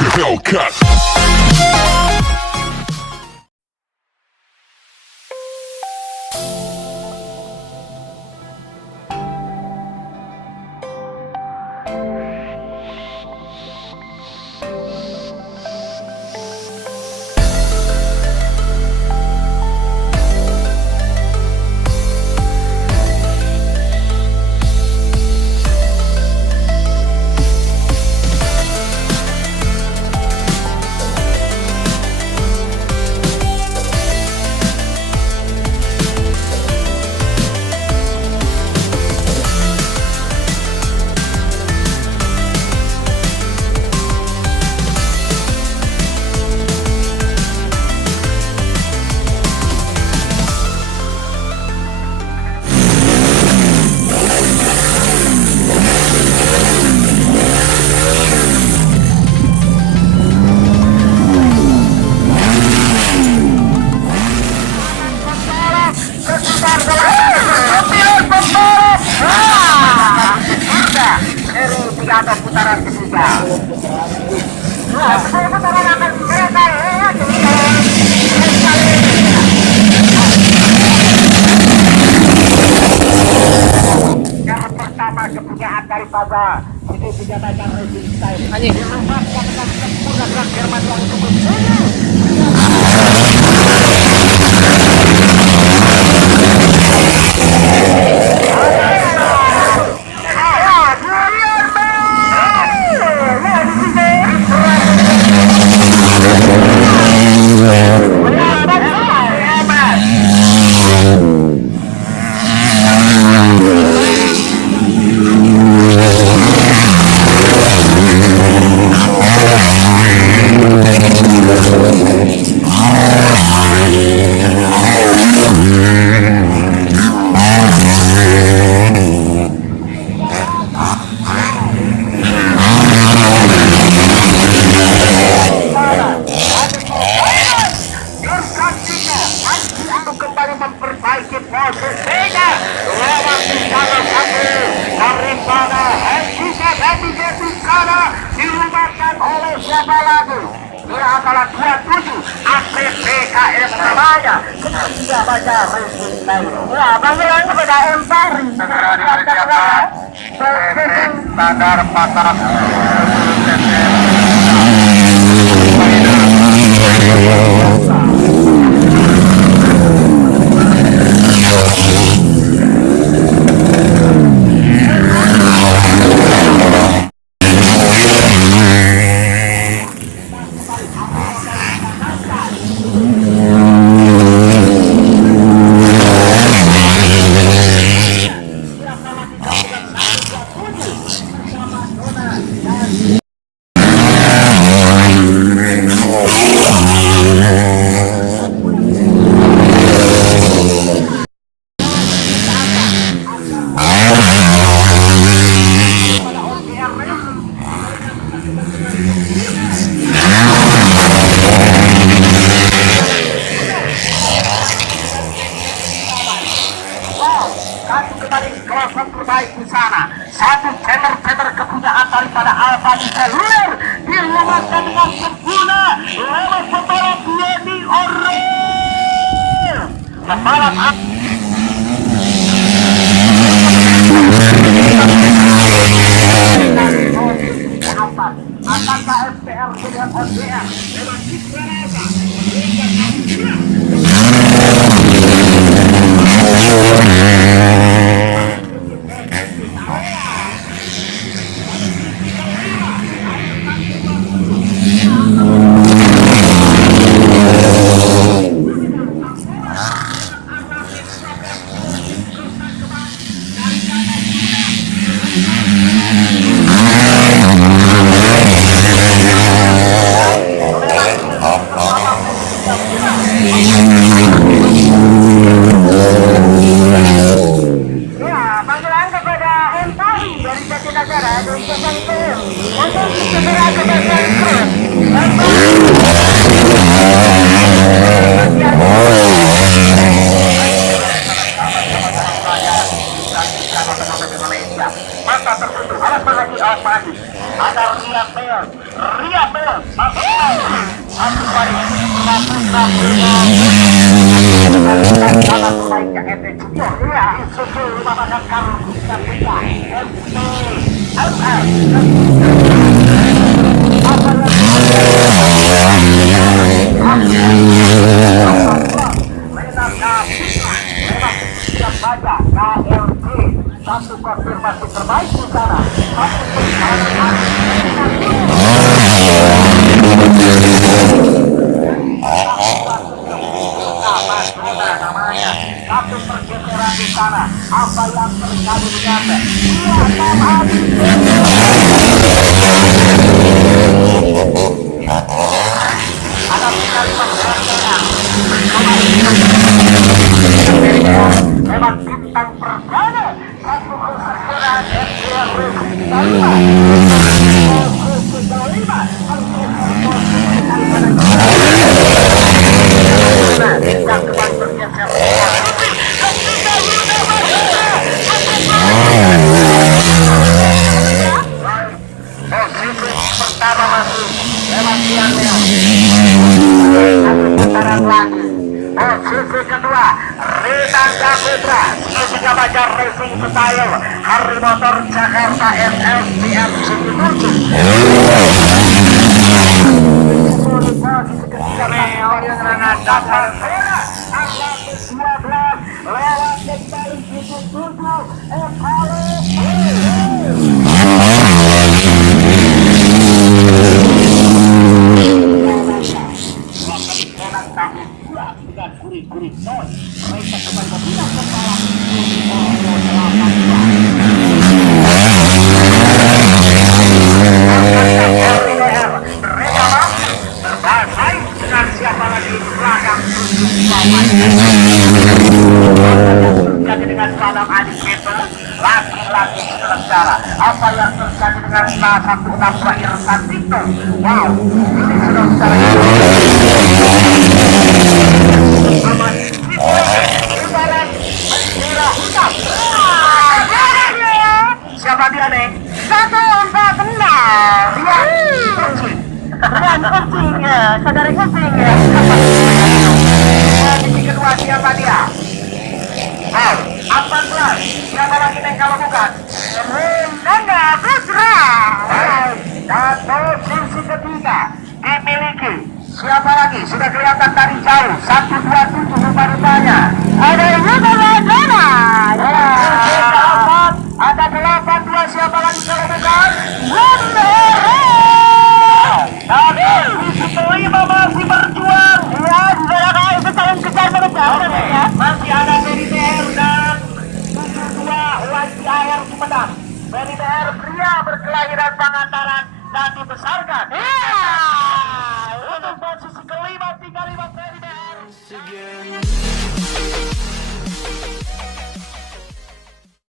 Hellcat. Atau putaran ketiga. Putaran akan kereta yang pertama kepunyaan daripada ini dijadikan racing style. Anjing. Melepaskan dengan sempurna gerak Jerman yang cukup adalah 27 APPKM Surabaya. Kita baca racing style. Ya, panggilan kepada Empari. Segera dipersiapkan standar pasar terbaik di sana. Satu center kepunyaan daripada Alfani Seluler dilemaskan dengan sempurna lewat pembalap Yeni Orel. Pembalap apakah FPR dengan ODR dengan Israel? Salah pemainnya NT Junior. Iya, Isuzu 5 pasang Karl Gustav Putra. MC LR. Apa yang baca KLG satu konfirmasi terbaik di sana. Satu pergeseran di sana. Apa yang terjadi dengan ada sekali pergeseran. Memang bintang perdana satu pergeseran pertama masih Sebastian putaran lagi. Posisi kedua Rinanda Putra, Tiga Bajar Racing Style, Hari Motor Jakarta MSPM Cibiturki. Lewat kembali Cibiturki dengan gurih-gurih noy. Mereka kembali membilang kepala berbagai dengan siapa lagi belakang terjadi dengan salam adik itu laki-laki sementara. Apa yang terjadi dengan salah satu nafsu Irfan Tito? Wow, ini sudah siapa dia nih? Satu tak kenal. Dia kucing. Bukan kucing ya, saudara kucing ya. Posisi kedua siapa dia? Oh, 14. Siapa lagi nih kalau bukan? Rinanda Putra. Dan posisi ketiga dimiliki siapa lagi? Sudah kelihatan dari jauh. 127 rupa-rupanya. Ada Yuda Wadana. Ada 82 siapa lagi kalau bukan? Tapi posisi kelima masih berjuang. Ya, di sana itu saling kejar mengejar. Masih ada BDR dan 72 Wajib Air Sumedang. BDR pria berkelahiran Pangandaran dan dibesarkan.